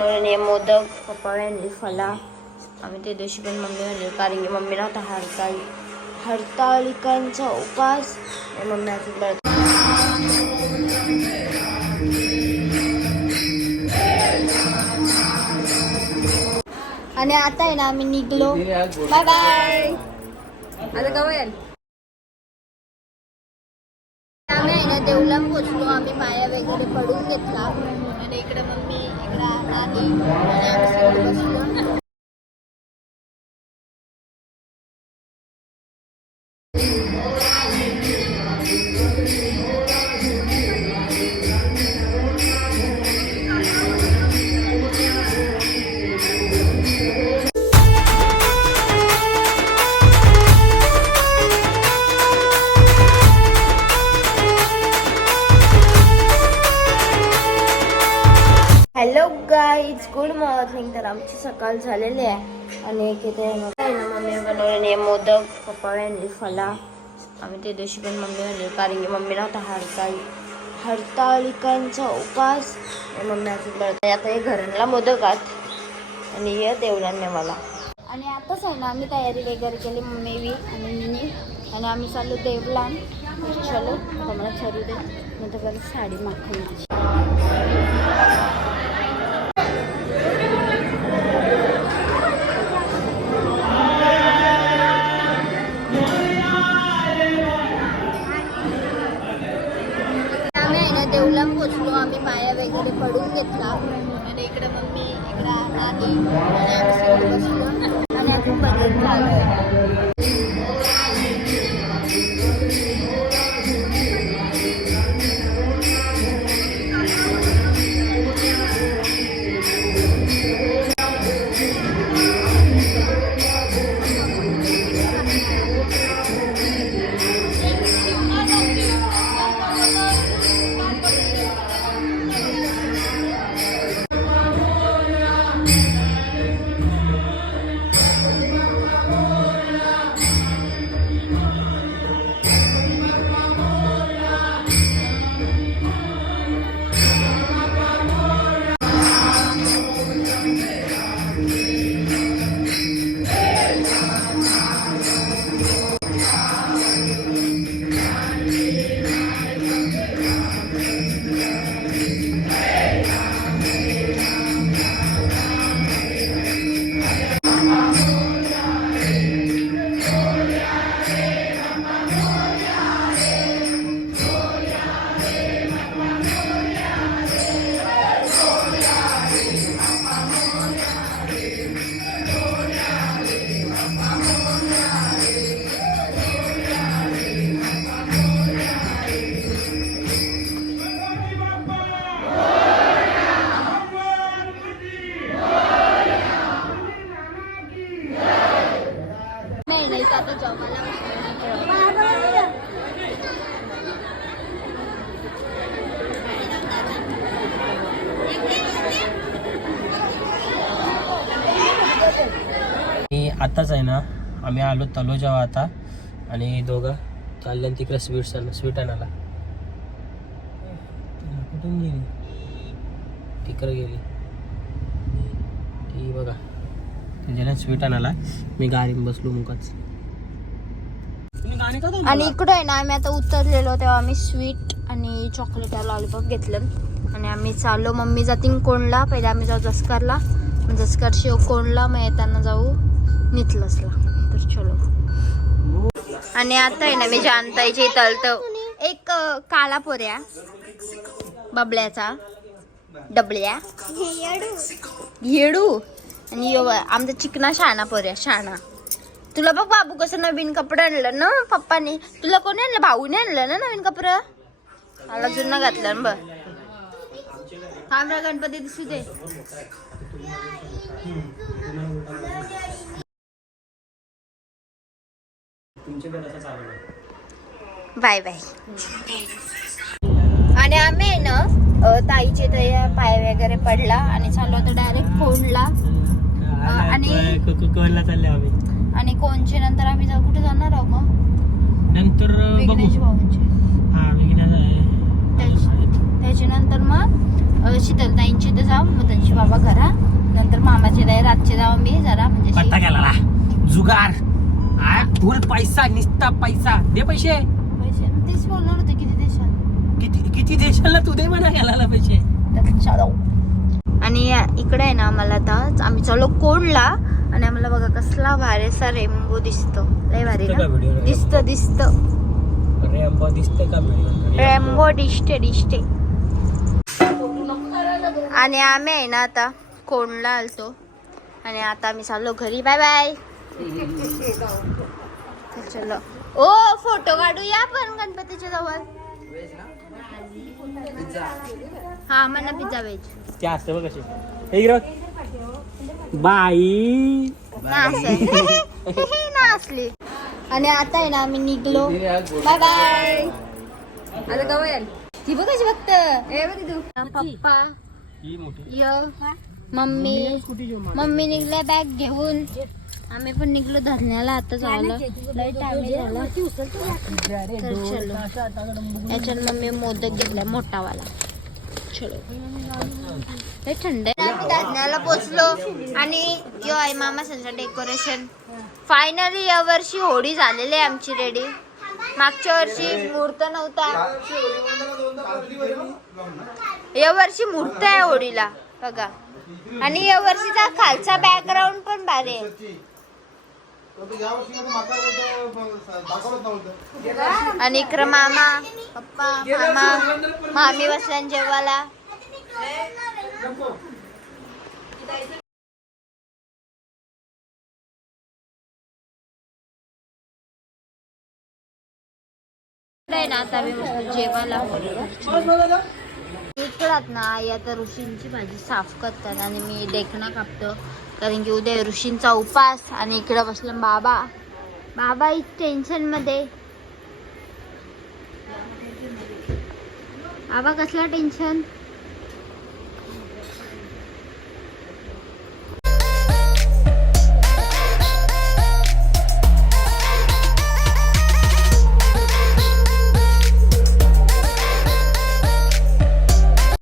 बनवलेले मोदक पप्पा आणले फला आम्ही ते दिवशी पण मम्मी आणले कारण की मम्मी नव्हता हरताळी. हरताळिकांचा उपास. मम्मी अजून बरं आणि आता आहे ना आम्ही निघलो. बाय बाय आता कवयल आम्ही आहे ना देवला पोचलो आम्ही पाया वगैरे पडून घेतला. आणि इकडे मम्मी इकडे नानी आणि आम्ही सगळे बसलो हॅलो गाईज गुड मॉर्निंग तर आमची सकाळ झालेली आहे. आणि एक इथे मम्मी बनवलेले मोदक पप्पा फला. आम्ही ते दिवशी पण मम्मी आणले कारण की मम्मीला होता हरताळी हरताळिकांचा उपास. आणि मम्मी अजून बरं आता हे घरांना मोदक आहात. आणि हे देवलांनी मला आणि आताच आहे ना आम्ही तयारी वगैरे केली मम्मी बी आणि मी. आणि आम्ही चाललो देवला चलो मला ठरू दे. नंतर परत साडी माखून इकडे नाही नाही का आता जमाला आणि आताच आहे ना आम्ही आलो तलोजावा आता आणि दोघं चालले आणि तिकडे स्वीट स्वीट आणायला. कुठून गेली? तिकडे गेली. ती बघा. त्याच्याला स्वीट आणायला. मी गाडीत बसलो मुकाच आणि इकडं आहे ना आम्ही आता उतरलेलो तेव्हा आम्ही स्वीट आणि चॉकलेट लॉलीपॉप घेतलं. आणि आम्ही चाललो मम्मी जातीन कोणला? पहिले आम्ही जाऊ जसकारला. जसकार शिव कोणला? मग येताना जाऊ नितलसला. तर चलो. आणि आता आहे ना मी जानताईच्या इथं एक काळा पोऱ्या. बबल्याचा. डबल्या. येडू. आणि यो आमचा चिकना शाणा पोऱ्या शाणा तुला बघ बाबू कसं नवीन कपडे आणलं ना पप्पाने. तुला कोणी आणलं? भाऊने आणलं ना नवीन कपडं? मला जुनं घातलं ना बघ. थांबरा गणपती दिसू दे. Bye bye. आणि आम्ही आहे ना ताईचे ते पाय वगैरे पडला आणि चाललो होतो डायरेक्ट फोनला. आणि- कोकणला चालले आम्ही. आणि कोणचे? नंतर आम्ही जाऊ कुठे जाणार आहोत मग? नंतर विघ्नेश भाऊंचे. हा आहे. त्याच्यानंतर मग शीतलताईंची तर जाऊ मग त्यांची बाबा घरा. नंतर मामाचे नाही रातचे जाऊ मी जरा म्हणजे जुगार. आ, फुल पैसा निस्ता पैसा. दे पैसे. पैसे तेच बोलणार होते किती देशात. किती किती देशाला तू दे म्हणा गेला पैसे. आणि इकडे आहे ना आम्हाला आता आम्ही चाललो कोणला आणि आम्हाला बघा कसला भारीसा रेनबो दिसतो. लय भारी दिसतो? दिसत दिसत. रेम्बो दिसते का रेनबो दिसते दिसते आणि आम्ही आहे ना आता कोणला आलतो. आणि आता आम्ही चाललो घरी. बाय बाय चलो. ओ फोटो काढूया पण गणपतीच्या जवळ. हा मला पिझ्झा व्हेज ते असते बघ कशी. बाई. नाचली. आणि आता आहे ना आम्ही निघलो. बाय बाय आता गव ती बघ कशी बघत. पप्पा तू पप्पा य मम्मी. मम्मी निघल्या बॅग घेऊन. आम्ही पण निघलो धरण्याला आता झालं लय टाइम झाला. तर चलो. याच्यात मम्मी मोदक घेतलाय मोठावाला. चलो. लय थंड आहे. आम्ही पोचलो आणि यो आहे मामा संचा डेकोरेशन. फायनली या वर्षी होळी झालेली आहे आमची रेडी. मागच्या वर्षी मुहूर्त नव्हता. या वर्षी मुहूर्त आहे होळीला बघा. आणि या वर्षीचा खालचा बॅकग्राऊंड पण भारी आहे. आणि इकडं मामा पप्पा मामा मामी बसल्या जेवायला. ना आता बसलो जेवायला इकडं ना आई आता ऋषींची भाजी साफ करतात आणि मी देखणा कापतो. कारण की उद्या ऋषींचा उपास आणि इकडं बसलं बाबा. बाबा इथ टेन्शनमध्ये. बाबा कसला टेन्शन